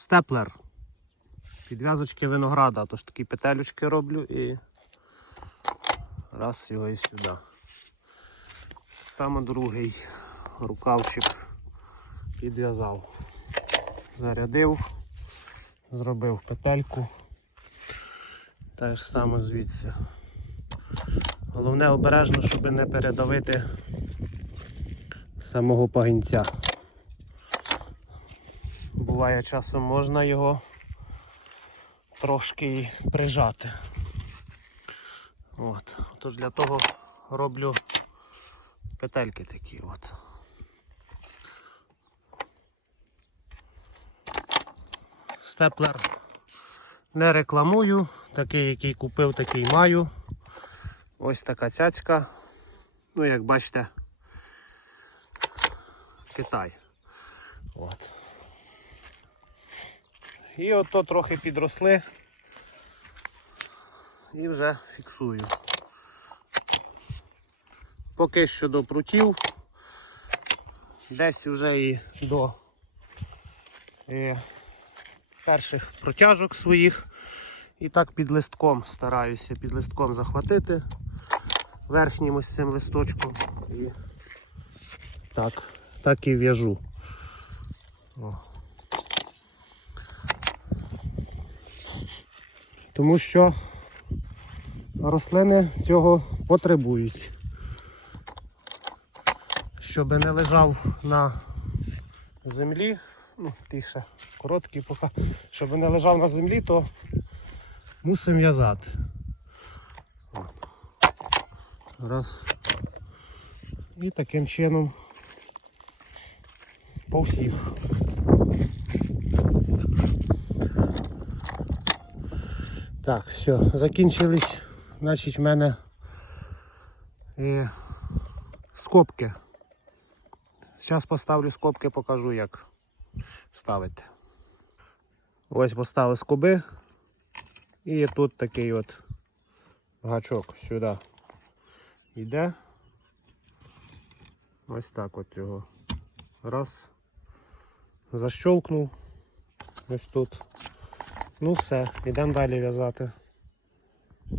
степлер. Підв'язочки винограда, тож такі петелючки роблю і раз його і сюди. Саме другий рукавчик підв'язав. Зарядив, зробив петельку. Те ж саме звідси. Головне обережно, щоб не передавити самого пагінця. Буває часом можна його трошки прижати. От. Тож для того роблю петельки такі от. Степлер не рекламую, такий, який купив, такий маю. Ось така цяцька. Ну, як бачите, Китай. От. І ото трохи підросли і вже фіксую. Поки що до прутів, десь вже і до е, перших протяжок своїх. І так під листком стараюся під листком захватити верхнім ось цим листочком і так, так і в'яжу. О. Тому що рослини цього потребують. Щоб не лежав на землі, ну, тише, короткий поки, щоб не лежав на землі, то мусимо в'язати. Раз. І таким чином по всіх. Так, все, закінчились, значить, в мене е, скобки. Зараз поставлю скобки, покажу, як ставити. Ось поставив скоби. І тут такий от гачок сюди йде. Ось так от його. Раз. Защолкнув. Ось тут. Ну все, йдемо далі в'язати.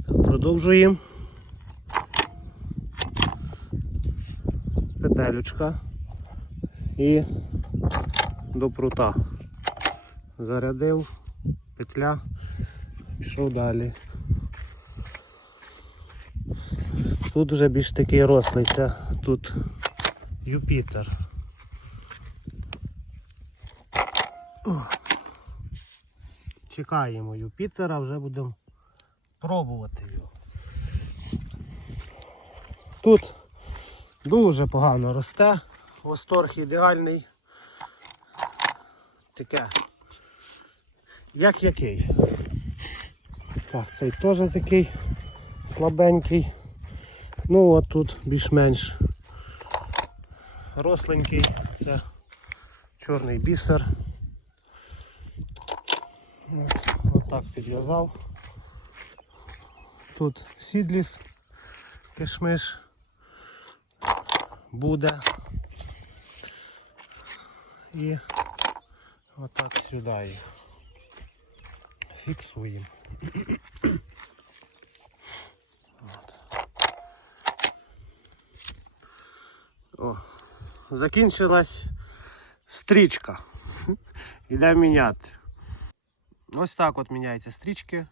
Продовжуємо. Петелючка і до прута. Зарядив, петля, пішов далі. Тут вже більш такий рослий, це тут Юпітер. О. Чекаємо Юпітера, вже будемо пробувати його. Тут дуже погано росте, восторг ідеальний. Таке. Як який. Так, цей теж такий слабенький. Ну от тут більш-менш росленький, це чорний бісер. От, отак підв'язав. Тут сідліс, кишмиш буде. І отак сюди їх фіксуємо. О, закінчилась стрічка. Йде міняти. Ось так от міняються стрічки.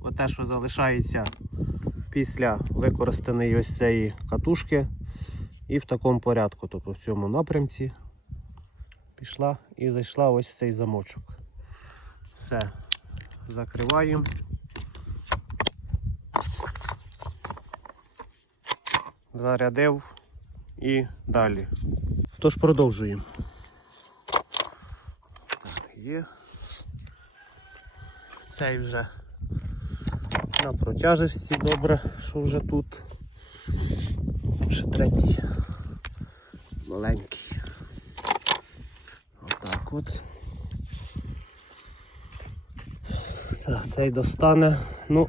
От те, що залишається після використаної ось цієї катушки. І в такому порядку, тобто в цьому напрямці пішла і зайшла ось в цей замочок. Все, закриваємо. Зарядив і далі. Тож продовжуємо. Так, є. Цей вже на протяжесті добре, що вже тут. Ще третій маленький. Отак от. Так, цей достане, ну,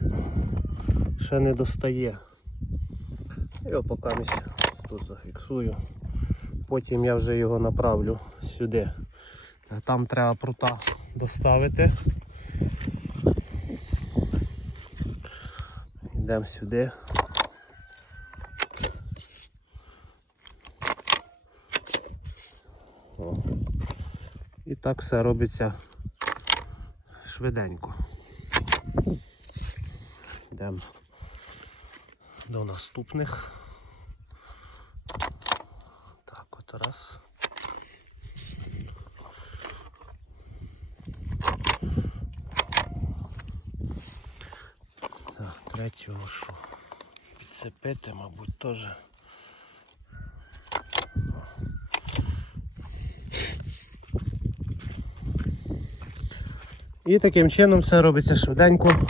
ще не достає. Його поки тут зафіксую. Потім я вже його направлю сюди. Там треба прута доставити. Йдемо сюди. О. І так все робиться швиденько. Йдемо до наступних. Так, от раз. Так, третього що? Підцепити, мабуть, теж. І таким чином все робиться швиденько.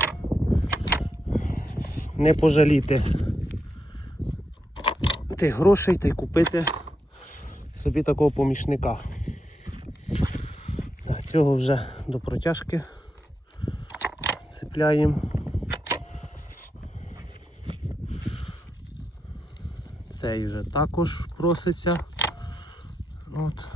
Не пожаліти тих грошей та й купити собі такого помічника. Цього вже до протяжки цепляємо. Цей вже також проситься. От.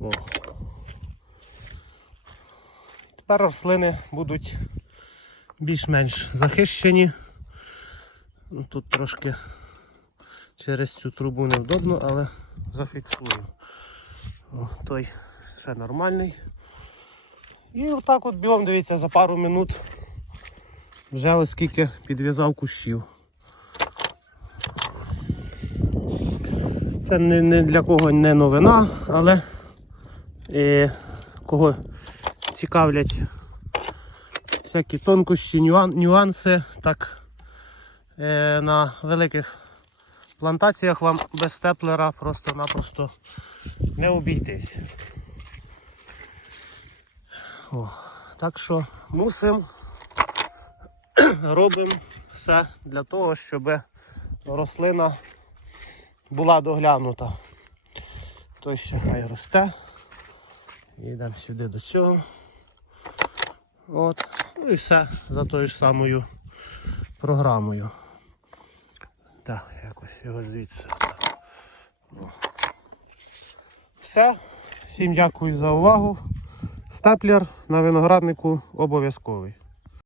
О. Тепер рослини будуть більш-менш захищені. Тут трошки через цю трубу невдобно, але зафіксую. О, той ще нормальний. І отак от білом, дивіться, за пару минут вже оскільки підв'язав кущів. Це не, не для кого не новина, але е, кого цікавлять всякі тонкощі, нюанси, так е, на великих плантаціях вам без степлера просто-напросто не обійтись. О, так що мусимо, робимо все для того, щоб рослина була доглянута. Той ще хай росте. Йдемо сюди до цього. От. Ну і все за тою ж самою програмою. Так, якось його звідси. Все. Всім дякую за увагу. Степлер на винограднику обов'язковий.